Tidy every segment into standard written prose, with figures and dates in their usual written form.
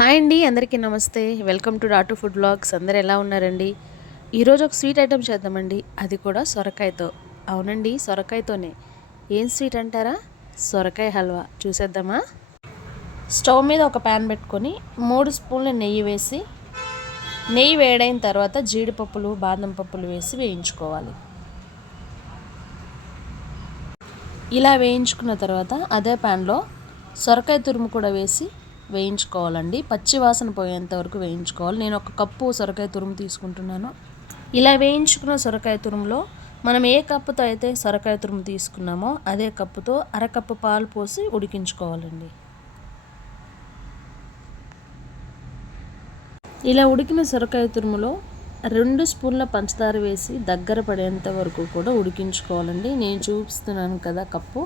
Hi అండి, అందరికీ నమస్తే. Welcome to dot food blogs. అందరు ఎలా ఉన్నారండి? ఈరోజు ఒక స్వీట్ ఐటెం చేద్దామండి, అది కూడా సొరకాయతో. అవునండి, సొరకాయతోనే. ఏం స్వీట్ అంటారా? సొరకాయ హల్వా. చూసేద్దామా? స్టవ్ మీద ఒక ప్యాన్ పెట్టుకొని 3 స్పూన్ల నెయ్యి వేసి, నెయ్యి వేడైన తర్వాత జీడిపప్పులు, బాదం పప్పులు వేసి వేయించుకోవాలి. ఇలా వేయించుకున్న తర్వాత అదే ప్యాన్లో సొరకాయ తురుము కూడా వేసి వేయించుకోవాలండి. పచ్చి వాసన పోయేంత వరకు వేయించుకోవాలి. నేను 1 కప్పు సొరకాయ తురుము తీసుకుంటున్నాను. ఇలా వేయించుకున్న సొరకాయ తురుములో మనం ఏ కప్పుతో అయితే సొరకాయ తురుము తీసుకున్నామో అదే కప్పుతో అరకప్పు పాలు పోసి ఉడికించుకోవాలండి. ఇలా ఉడికిన సొరకాయ తురుములో 2 స్పూన్ల పంచదార వేసి దగ్గర పడేంత వరకు కూడా ఉడికించుకోవాలండి. నేను చూపిస్తున్నాను కదా కప్పు,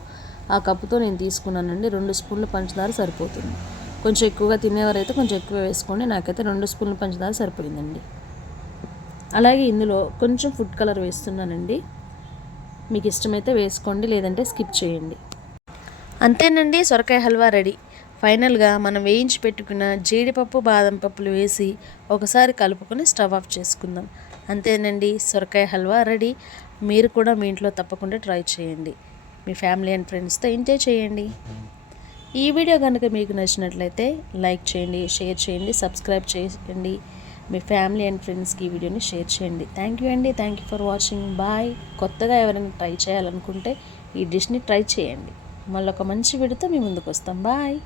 ఆ కప్పుతో నేను తీసుకున్నానండి. 2 స్పూన్ల పంచదార సరిపోతుంది. కొంచెం ఎక్కువగా తినేవారైతే కొంచెం ఎక్కువ వేసుకోండి. నాకైతే 2 స్పూన్ల పంచదార సరిపోయిందండి. అలాగే ఇందులో కొంచెం ఫుడ్ కలర్ వేస్తున్నానండి. మీకు ఇష్టమైతే వేసుకోండి, లేదంటే స్కిప్ చేయండి. అంతేనండి, సొరకాయ హల్వా రెడీ. ఫైనల్గా మనం వేయించి పెట్టుకున్న జీడిపప్పు, బాదం పప్పులు వేసి ఒకసారి కలుపుకొని స్టవ్ ఆఫ్ చేసుకుందాం. అంతేనండి, సొరకాయ హల్వా రెడీ. మీరు కూడా మీ ఇంట్లో తప్పకుండా ట్రై చేయండి. మీ ఫ్యామిలీ అండ్ ఫ్రెండ్స్తో ఎంజాయ్ చేయండి. ఈ వీడియో కనుక మీకు నచ్చినట్లయితే లైక్ చేయండి, షేర్ చేయండి, సబ్స్క్రైబ్ చేయండి. మీ ఫ్యామిలీ అండ్ ఫ్రెండ్స్కి ఈ వీడియోని షేర్ చేయండి. థ్యాంక్ యూ అండి. Thank you for watching. Bye. కొత్తగా ఎవరైనా ట్రై చేయాలనుకుంటే ఈ డిష్ని ట్రై చేయండి. మళ్ళీ ఒక మంచి వీడియోతో మీ ముందుకు వస్తాం. బాయ్.